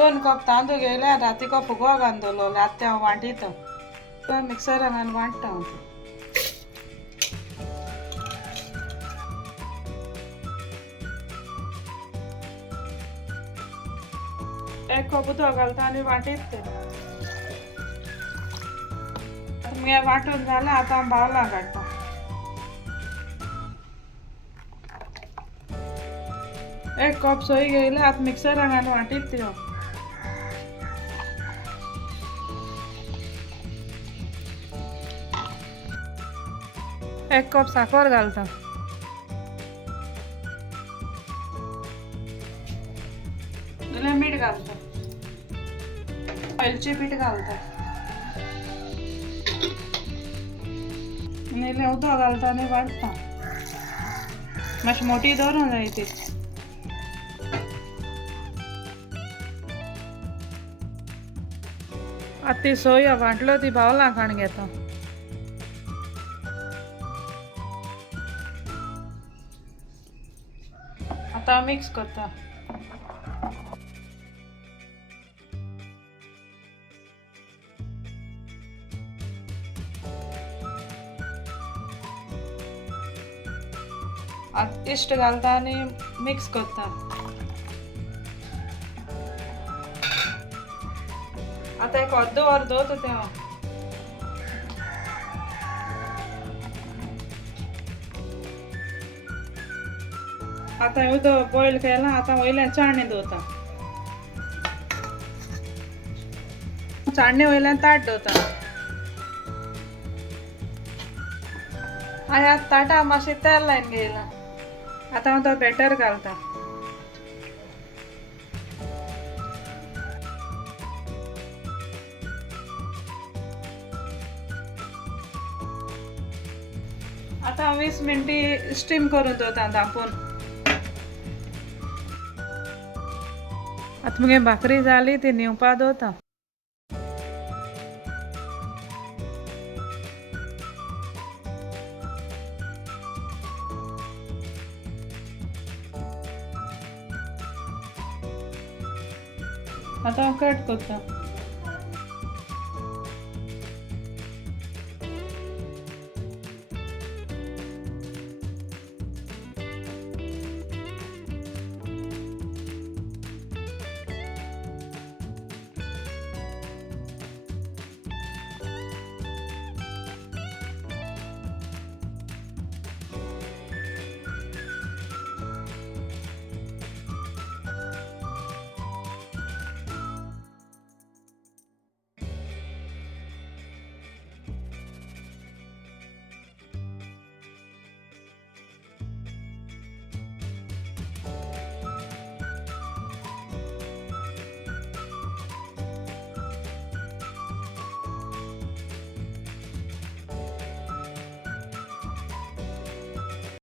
2 cup तांदूळ घेयले राती cup फुगो घालतलो राती हांव वांटिता मिक्सरान घालून वांटता हांव 1 कप उदक घालता आनी वांटीत ते मगे वांटून जालें आतां हांव बावलां काडटा 1 कप सोय घेयले आतां मिक्सरान घालून वांटीत त्यो 1 कप साखर घालता जाल्यार मीठ घालता वेलची पीठ घालता आनी इल्लें उदक घालता आनी वांटता मातशी मोटी दवरूंक जाय ती आतां ती सोय वांटलो ती बावलां काडून घेता आतां मिक्स करता आतां इस्ट घालता आनी मिक्स करता आतां एक अर्द वर दवरता तें आतां उदक बॉयल केलां आतां वयल्यान चाळणी दवरता चाळणी वयल्यान ताट दवरता हांवें आतां ताटा मातशें तेल लायन घेयलां आतां हांव तो बॅटर घालता आतां 20 मिनटी स्टीम करून दवरता धांपून आतां मगे भाकरी जाली ती न्हिवपा दवरता आतां हांव कट करता